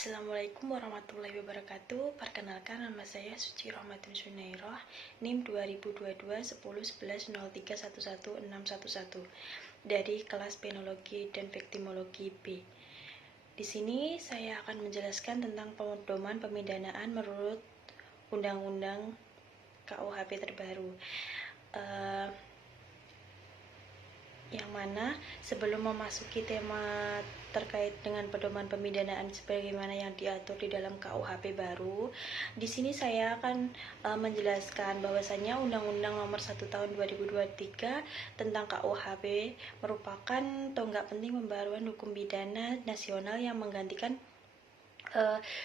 Assalamualaikum warahmatullahi wabarakatuh. Perkenalkan, nama saya Suci Rohmatin Sunairah, NIM 2022 101103111611 dari kelas Penologi dan Viktimologi B. Di sini saya akan menjelaskan tentang pedoman pemidanaan menurut Undang-Undang KUHP terbaru. Yang mana sebelum memasuki tema terkait dengan pedoman pemidanaan sebagaimana yang diatur di dalam KUHP baru, di sini saya akan menjelaskan bahwasanya Undang-Undang Nomor 1 Tahun 2023 tentang KUHP merupakan tonggak penting pembaruan hukum pidana nasional yang menggantikan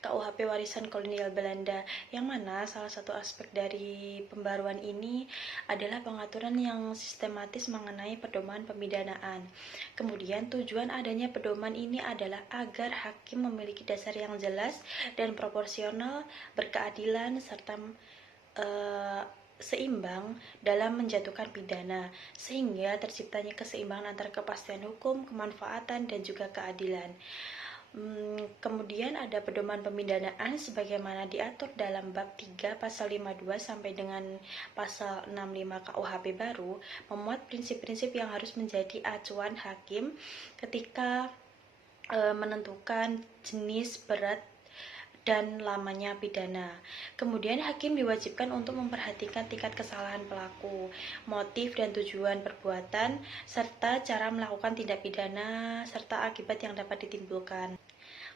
KUHP warisan kolonial Belanda, yang mana salah satu aspek dari pembaruan ini adalah pengaturan yang sistematis mengenai pedoman pemidanaan. Kemudian tujuan adanya pedoman ini adalah agar hakim memiliki dasar yang jelas dan proporsional, berkeadilan, serta seimbang dalam menjatuhkan pidana, sehingga terciptanya keseimbangan antara kepastian hukum, kemanfaatan, dan juga keadilan. Kemudian ada pedoman pemidanaan sebagaimana diatur dalam bab 3 pasal 52 sampai dengan pasal 65 KUHP baru, memuat prinsip-prinsip yang harus menjadi acuan hakim ketika menentukan jenis, berat, dan lamanya pidana. Kemudian hakim diwajibkan untuk memperhatikan tingkat kesalahan pelaku, motif dan tujuan perbuatan, serta cara melakukan tindak pidana, serta akibat yang dapat ditimbulkan.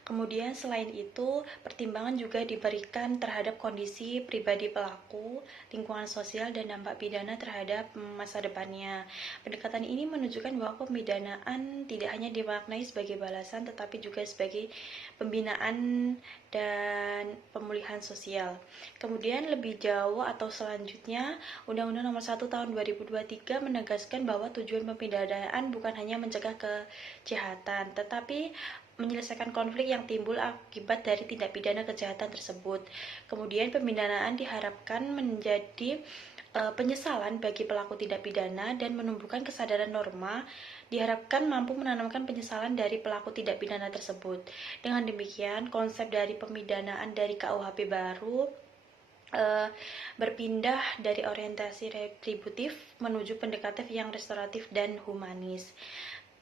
Kemudian selain itu, pertimbangan juga diberikan terhadap kondisi pribadi pelaku, lingkungan sosial, dan dampak pidana terhadap masa depannya. Pendekatan ini menunjukkan bahwa pemidanaan tidak hanya dimaknai sebagai balasan, tetapi juga sebagai pembinaan dan pemulihan sosial. Kemudian lebih jauh atau selanjutnya, Undang-Undang Nomor 1 Tahun 2023 menegaskan bahwa tujuan pemidanaan bukan hanya mencegah kejahatan, tetapi menyelesaikan konflik yang timbul akibat dari tindak pidana kejahatan tersebut. Kemudian pemidanaan diharapkan menjadi penyesalan bagi pelaku tindak pidana dan menumbuhkan kesadaran norma, diharapkan mampu menanamkan penyesalan dari pelaku tindak pidana tersebut. Dengan demikian, konsep dari pemidanaan dari KUHP baru berpindah dari orientasi retributif menuju pendekatif yang restoratif dan humanis.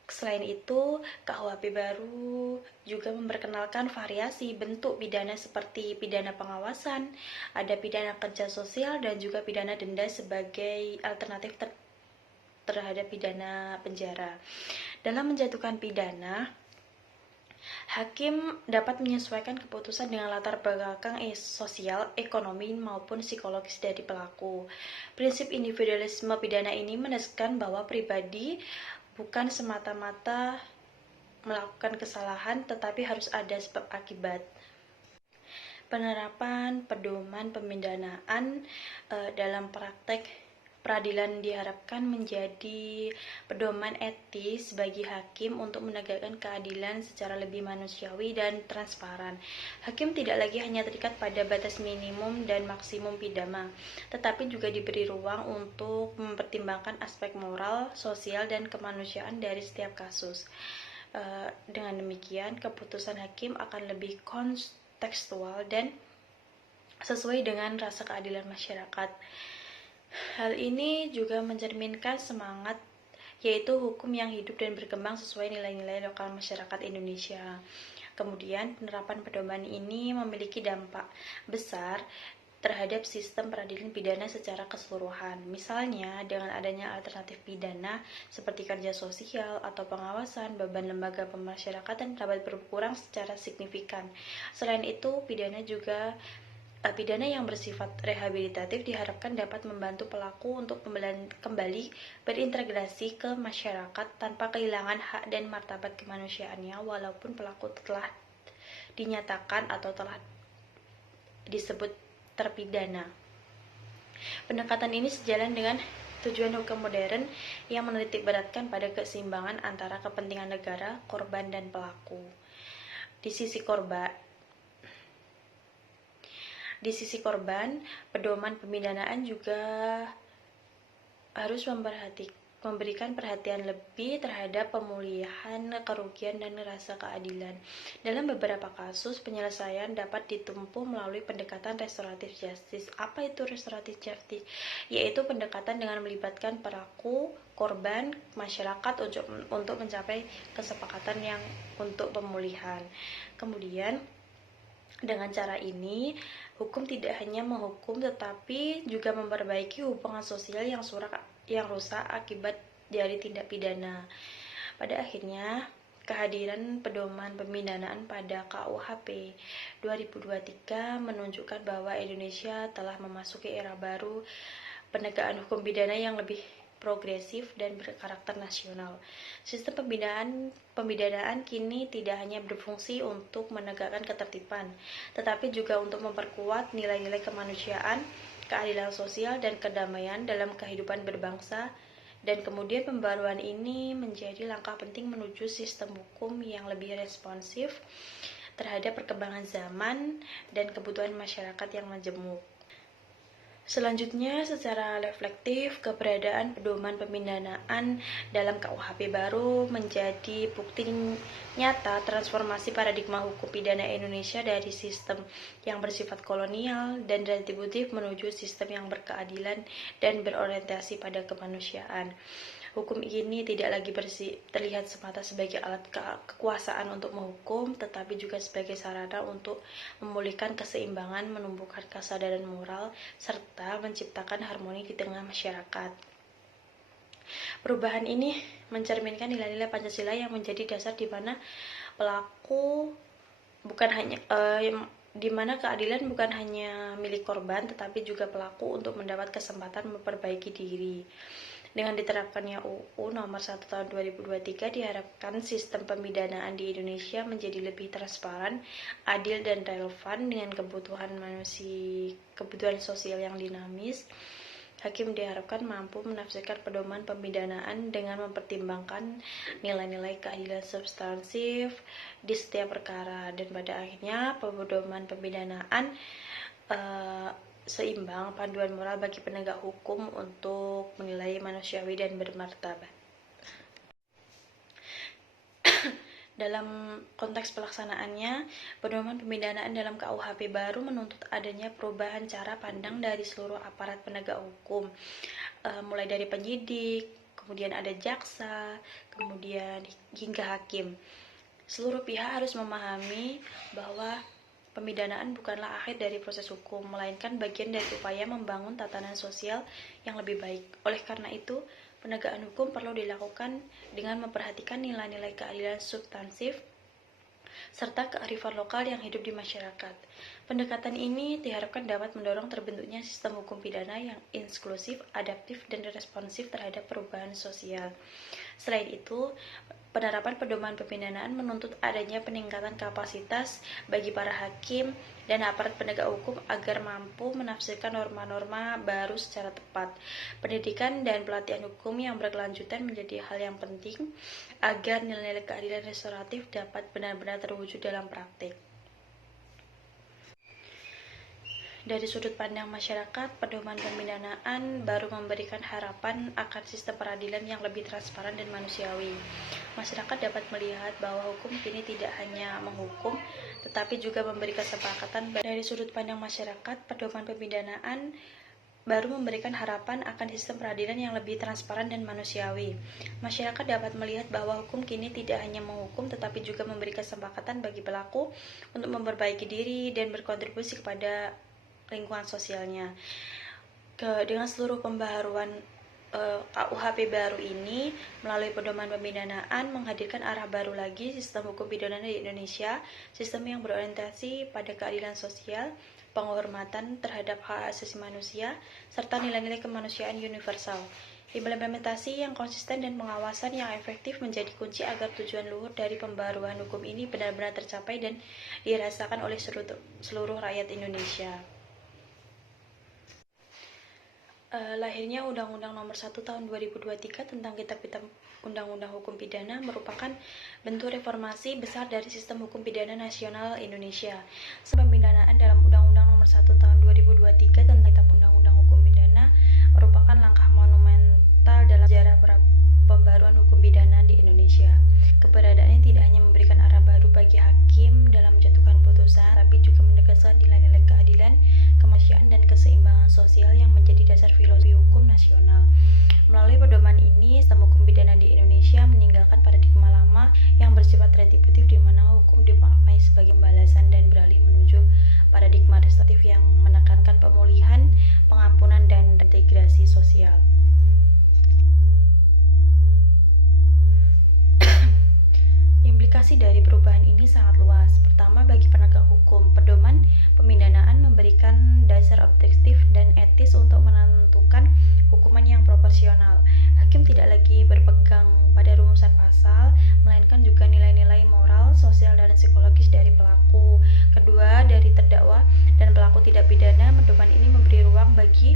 Selain itu, KUHP baru juga memperkenalkan variasi bentuk pidana seperti pidana pengawasan, ada pidana kerja sosial, dan juga pidana denda sebagai alternatif terhadap pidana penjara. Dalam menjatuhkan pidana, hakim dapat menyesuaikan keputusan dengan latar belakang sosial, ekonomi, maupun psikologis dari pelaku. Prinsip individualisme pidana ini menegaskan bahwa pribadi bukan semata-mata melakukan kesalahan, tetapi harus ada sebab akibat. Penerapan pedoman pemidanaan dalam praktek peradilan diharapkan menjadi pedoman etis bagi hakim untuk menegakkan keadilan secara lebih manusiawi dan transparan. Hakim tidak lagi hanya terikat pada batas minimum dan maksimum pidana, tetapi juga diberi ruang untuk mempertimbangkan aspek moral, sosial, dan kemanusiaan dari setiap kasus. Dengan demikian, keputusan hakim akan lebih kontekstual dan sesuai dengan rasa keadilan masyarakat. Hal ini juga mencerminkan semangat, yaitu hukum yang hidup dan berkembang sesuai nilai-nilai lokal masyarakat Indonesia. Kemudian, penerapan pedoman ini memiliki dampak besar terhadap sistem peradilan pidana secara keseluruhan. Misalnya, dengan adanya alternatif pidana seperti kerja sosial atau pengawasan, beban lembaga pemasyarakatan dapat berkurang secara signifikan. Selain itu, pidana yang bersifat rehabilitatif diharapkan dapat membantu pelaku untuk kembali berintegrasi ke masyarakat tanpa kehilangan hak dan martabat kemanusiaannya, walaupun pelaku telah dinyatakan atau telah disebut terpidana. Pendekatan ini sejalan dengan tujuan hukum modern yang menitik beratkan pada keseimbangan antara kepentingan negara, korban, dan pelaku. Di sisi korban, pedoman pemidanaan juga harus memperhatikan memberikan perhatian lebih terhadap pemulihan kerugian dan rasa keadilan. Dalam beberapa kasus, penyelesaian dapat ditempuh melalui pendekatan restoratif justice. Apa itu restoratif justice? Yaitu pendekatan dengan melibatkan pelaku, korban, masyarakat untuk mencapai kesepakatan yang untuk pemulihan. Kemudian, dengan cara ini, hukum tidak hanya menghukum tetapi juga memperbaiki hubungan sosial yang rusak akibat dari tindak pidana. Pada akhirnya, kehadiran pedoman pemidanaan pada KUHP 2023 menunjukkan bahwa Indonesia telah memasuki era baru penegakan hukum pidana yang lebih progresif dan berkarakter nasional. Sistem pemidanaan kini tidak hanya berfungsi untuk menegakkan ketertiban, tetapi juga untuk memperkuat nilai-nilai kemanusiaan, keadilan sosial, dan kedamaian dalam kehidupan berbangsa. Dan kemudian pembaruan ini menjadi langkah penting menuju sistem hukum yang lebih responsif terhadap perkembangan zaman dan kebutuhan masyarakat yang majemuk. Selanjutnya, secara reflektif, keberadaan pedoman pemidanaan dalam KUHP baru menjadi bukti nyata transformasi paradigma hukum pidana Indonesia dari sistem yang bersifat kolonial dan retributif menuju sistem yang berkeadilan dan berorientasi pada kemanusiaan. Hukum ini tidak lagi terlihat semata sebagai alat kekuasaan untuk menghukum, tetapi juga sebagai sarana untuk memulihkan keseimbangan, menumbuhkan kesadaran moral, serta menciptakan harmoni di tengah masyarakat. Perubahan ini mencerminkan nilai-nilai Pancasila yang menjadi dasar di mana keadilan bukan hanya milik korban, tetapi juga pelaku untuk mendapat kesempatan memperbaiki diri. Dengan diterapkannya UU Nomor 1 Tahun 2023 diharapkan sistem pemidanaan di Indonesia menjadi lebih transparan, adil, dan relevan dengan kebutuhan sosial yang dinamis. Hakim diharapkan mampu menafsirkan pedoman pemidanaan dengan mempertimbangkan nilai-nilai keadilan substansif di setiap perkara, dan pada akhirnya pedoman pemidanaan seimbang panduan moral bagi penegak hukum untuk menilai manusiawi dan bermartabat. Dalam konteks pelaksanaannya, pedoman pemidanaan dalam KUHP baru menuntut adanya perubahan cara pandang dari seluruh aparat penegak hukum, mulai dari penyidik, kemudian ada jaksa, kemudian hingga hakim. Seluruh pihak harus memahami bahwa pemidanaan bukanlah akhir dari proses hukum, melainkan bagian dari upaya membangun tatanan sosial yang lebih baik. Oleh karena itu, penegakan hukum perlu dilakukan dengan memperhatikan nilai-nilai keadilan substansif serta kearifan lokal yang hidup di masyarakat. Pendekatan ini diharapkan dapat mendorong terbentuknya sistem hukum pidana yang inklusif, adaptif, dan responsif terhadap perubahan sosial. Selain itu, penerapan pedoman pemidanaan menuntut adanya peningkatan kapasitas bagi para hakim dan aparat penegak hukum agar mampu menafsirkan norma-norma baru secara tepat. Pendidikan dan pelatihan hukum yang berkelanjutan menjadi hal yang penting agar nilai-nilai keadilan restoratif dapat benar-benar terwujud dalam praktik. Dari sudut pandang masyarakat, pedoman pemidanaan baru memberikan harapan akan sistem peradilan yang lebih transparan dan manusiawi. Masyarakat dapat melihat bahwa hukum kini tidak hanya menghukum, tetapi juga memberi kesepakatan. Dari sudut pandang masyarakat, pedoman pemidanaan baru memberikan harapan akan sistem peradilan yang lebih transparan dan manusiawi. Masyarakat dapat melihat bahwa hukum kini tidak hanya menghukum, tetapi juga memberi kesepakatan bagi pelaku untuk memperbaiki diri dan berkontribusi kepada lingkungan sosialnya. Dengan seluruh pembaharuan KUHP baru ini, melalui pedoman pemidanaan menghadirkan arah baru lagi sistem hukum pidana di Indonesia, sistem yang berorientasi pada keadilan sosial, penghormatan terhadap hak asasi manusia, serta nilai-nilai kemanusiaan universal. Implementasi yang konsisten dan pengawasan yang efektif menjadi kunci agar tujuan luhur dari pembaruan hukum ini benar-benar tercapai dan dirasakan oleh seluruh rakyat Indonesia. Lahirnya Undang-Undang Nomor 1 Tahun 2023 tentang Kitab-Kitab Undang-Undang Hukum Pidana merupakan bentuk reformasi besar dari sistem hukum pidana nasional Indonesia. Pemidanaan dalam Undang-Undang Nomor 1 Tahun 2023 tentang Kitab Undang-Undang Hukum Pidana merupakan langkah monumental pivotal dalam sejarah pembaruan hukum pidana di Indonesia. Keberadaannya tidak hanya memberikan arah baru bagi hakim dalam menjatuhkan putusan, tapi juga menegaskan nilai-nilai keadilan, kemanusiaan, dan keseimbangan sosial yang menjadi dasar filosofi hukum nasional. Melalui pedoman ini, sistem hukum pidana di Indonesia meninggalkan paradigma lama yang bersifat retributif, di mana hukum dimaknai sebagai pembalasan dan beralih menuju paradigma restoratif yang menekankan pemulihan, pengampunan, dan integrasi sosial. Implikasi dari perubahan ini sangat luas. Pertama, bagi penegak hukum, pedoman pemindanaan memberikan dasar objektif dan etis untuk menentukan hukuman yang proporsional. Hakim tidak lagi berpegang pada rumusan pasal, melainkan juga nilai-nilai moral, sosial, dan psikologis dari pelaku. Kedua, dari terdakwa dan pelaku tidak pidana, pedoman ini memberi ruang bagi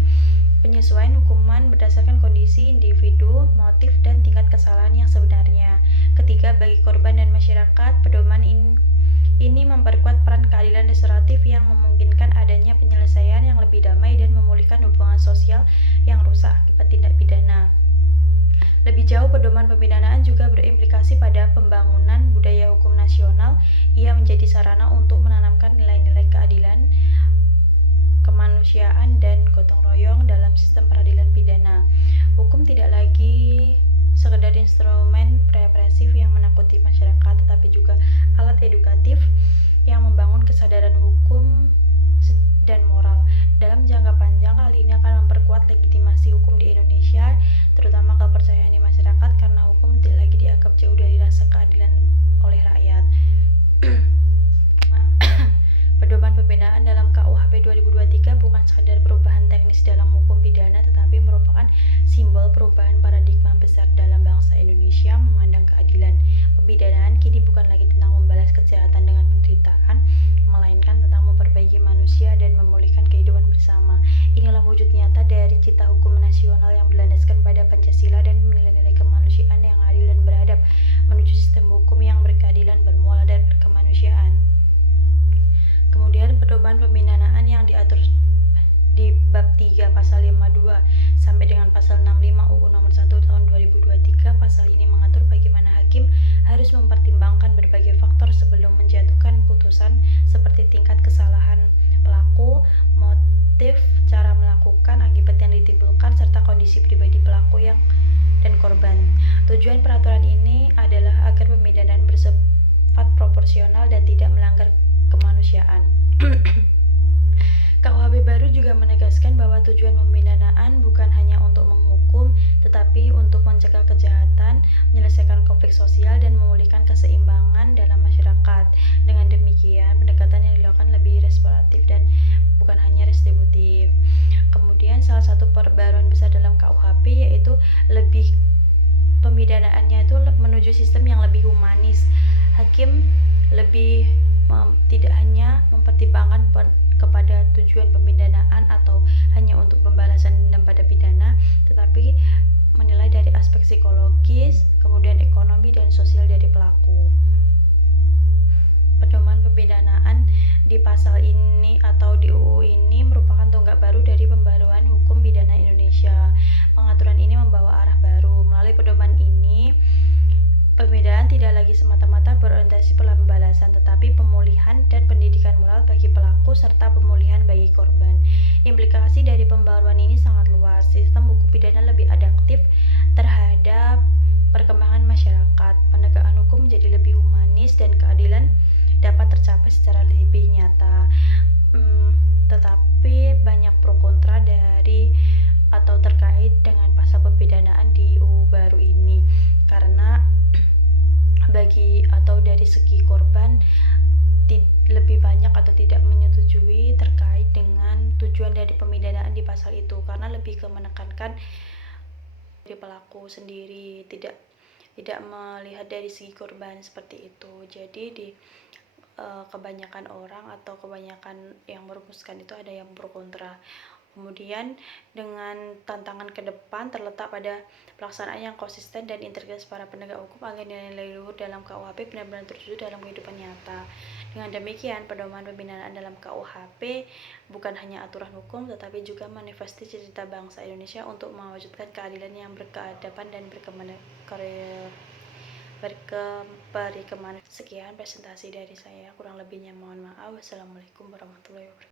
penyesuaian hukuman berdasarkan kondisi individu, motif, dan tingkat kesalahan yang sebenarnya. Ketiga, bagi korban dan masyarakat, pedoman ini memperkuat peran keadilan restoratif yang memungkinkan adanya penyelesaian yang lebih damai dan memulihkan hubungan sosial yang rusak akibat tindak pidana. Lebih jauh, pedoman pemidanaan juga berimplikasi pada pembangunan budaya hukum nasional. Ia menjadi sarana untuk menanamkan nilai-nilai keadilan, kemanusiaan, dan gotong royong dalam sistem peradilan pidana. Hukum tidak lagi sekedar instrumen represif yang menakuti masyarakat, tetapi juga alat edukatif yang membangun kesadaran hukum dan moral. Dalam jangka panjang, hal ini akan memperkuat legitimasi hukum di Indonesia, terutama kepercayaan di masyarakat, karena hukum tidak lagi dianggap jauh dari rasa keadilan oleh rakyat. Pedoman pembinaan dalam KUHP 2023 bukan sekadar perubahan teknis dalam hukum pidana, tetapi merupakan simbol perubahan paradigma besar dalam bangsa Indonesia memandang keadilan. Pemidanaan kini bukan lagi tentang membalas kejahatan dengan penderitaan, melainkan tentang memperbaiki manusia dan memulihkan kehidupan bersama. Inilah wujud nyata dari cita hukum nasional yang berlandaskan pada Pancasila dan nilai-nilai kemanusiaan yang adil dan beradab, menuju sistem hukum yang berkeadilan, bermuara dari kemanusiaan. Kemudian, pedoman pemidanaan yang diatur di bab 3 pasal 52 sampai dengan pasal 65 UU nomor 1 tahun 2023. Pasal ini mengatur bagaimana hakim harus mempertimbangkan berbagai faktor sebelum menjatuhkan putusan, seperti tingkat kesalahan pelaku, motif, cara melakukan, akibat yang ditimbulkan, serta kondisi pribadi pelaku dan korban. Tujuan peraturan ini adalah agar pemidanaan bersifat proporsional dan tidak melanggar kemanusiaan. KUHP baru juga menegaskan bahwa tujuan pemidanaan bukan hanya untuk menghukum, tetapi untuk mencegah kejahatan, menyelesaikan konflik sosial, dan memulihkan keseimbangan dalam masyarakat. Dengan demikian, pendekatan yang dilakukan lebih restoratif dan bukan hanya retributif. Kemudian, salah satu perbaruan besar dalam KUHP yaitu pemidanaannya itu menuju sistem yang lebih humanis. Hakim lebih tidak hanya mempertimbangkan kepada tujuan pemidanaan atau hanya untuk pembalasan dendam pada pidana, tetapi menilai dari aspek psikologis, kemudian ekonomi dan sosial dari pelaku. Pedoman pemidanaan di pasal ini atau di UU ini merupakan tonggak baru dari pembaruan hukum pidana Indonesia. Pengaturan ini membawa arah baru. Melalui pedoman ini, pemidanaan tidak lagi semata-mata berorientasi pada pembalasan, tetapi pemulihan dan pendidikan moral bagi pelaku serta pemulihan bagi korban. Implikasi dari pembaruan ini sangat luas. Sistem hukum pidana lebih adaptif terhadap perkembangan masyarakat. Penegakan hukum menjadi lebih humanis dan keadilan dapat tercapai secara lebih nyata. Tetapi banyak pro kontra terkait dengan pasal pemidanaan di UU baru ini, karena dari segi korban lebih banyak atau tidak menyetujui terkait dengan tujuan dari pemidanaan di pasal itu, karena lebih ke menekankan dari pelaku sendiri, tidak melihat dari segi korban seperti itu. Jadi di kebanyakan orang atau kebanyakan yang merumuskan itu ada yang pro kontra. Kemudian dengan tantangan ke depan terletak pada pelaksanaan yang konsisten dan integritas para penegak hukum agar nilai-nilai luhur dalam KUHP benar-benar terwujud dalam kehidupan nyata. Dengan demikian, pedoman pembinaan dalam KUHP bukan hanya aturan hukum tetapi juga manifestasi cita bangsa Indonesia untuk mewujudkan keadilan yang berkeadaban dan berkeberagaman. Sekian presentasi dari saya, kurang lebihnya mohon maaf. Wassalamualaikum warahmatullahi wabarakatuh.